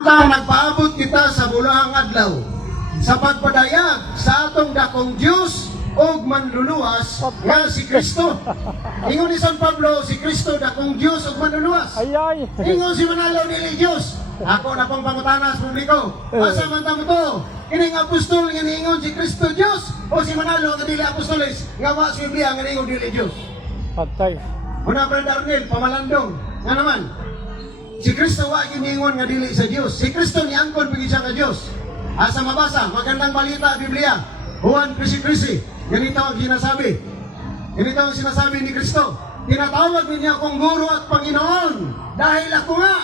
Nagpaabot kita sa bulahang adlaw sa pagpadayag sa atong dakong Dios og manluluwas nga si Kristo. Ingon ni San Pablo, si Kristo dakong Dios og manluluwas. Ayay. Ingon si Manalo dili Dios. Ako na pong pangutanas publiko. Asa man ta mo to? Kining apostol nga niingon si Kristo Dios o si Manalo nga dili apostoles nga wa sa Biblia nga niingon dili Dios. Patay. Una Brother Arnel, pamalandong. Nga naman, si Kristo wa giningon nga dili sa Dios. Si Kristo niangkon pigi siya nga Dios. Asa mabasa, magandang balita Biblia. Juan 13:13. Ganito ang sinasabi. Ganito ang sinasabi ni Kristo. Tinatawag niya akong guro at Panginoon dahil ako nga.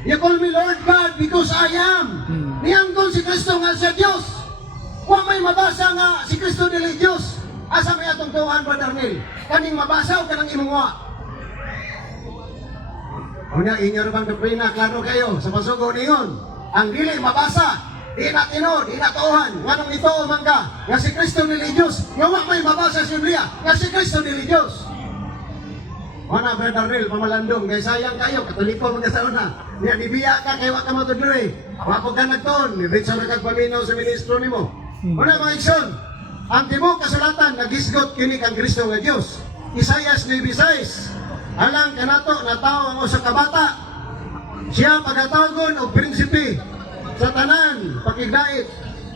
You call me Lord God because I am. Niangkon si Kristo nga sa Dios. Wa may mabasa nga si Kristo dili Dios. Asa may atong tuhan, Brother Arnel? Kaning mabasa o kanang imong wa? Una, inyo bang doktrina, klaro kayo, sa pasugo ningon. Ang dili mabasa, di na tino, di na tuhan. Nganong ito o mangga, nga si Kristo nili Diyos. Nga wa may mabasa sa Biblia, nga si Kristo nili Diyos. Mana, Brother Arnel, pamalandong, kaya sayang kayo, katoliko mga sa una. Nga, nibiya ka, kaya wa ka matudloy. Wapog ka nagton, nirito na kagpaminaw sa ministro ni mo. Una, mga ikson, ang tibok kasulatan, nagisgot kini kang Kristo nga Diyos. Isaias 9:6. Alang kanato na tao ang usa ka bata. Siya pagatawgon og prinsipe sa tanan pakigdait.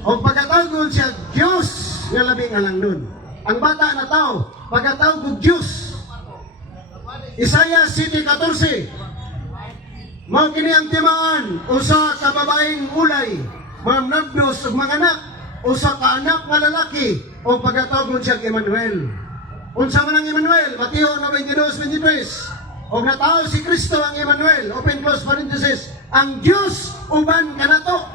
O pagatawgon siya Dios nga labing halangdon. Ang bata na tao pagatawg og Dios. Isaiah 7:14. Mao kini ang timaan, usa ka babaeng ulay, mamnabnos og mga anak, usa ka anak nga lalaki, o pagatawgon siya Emmanuel. Unsa man ang Emmanuel? Mateo 22:23. Og natao si Kristo ang Emmanuel. Open close parenthesis. Ang Dios uban kanato.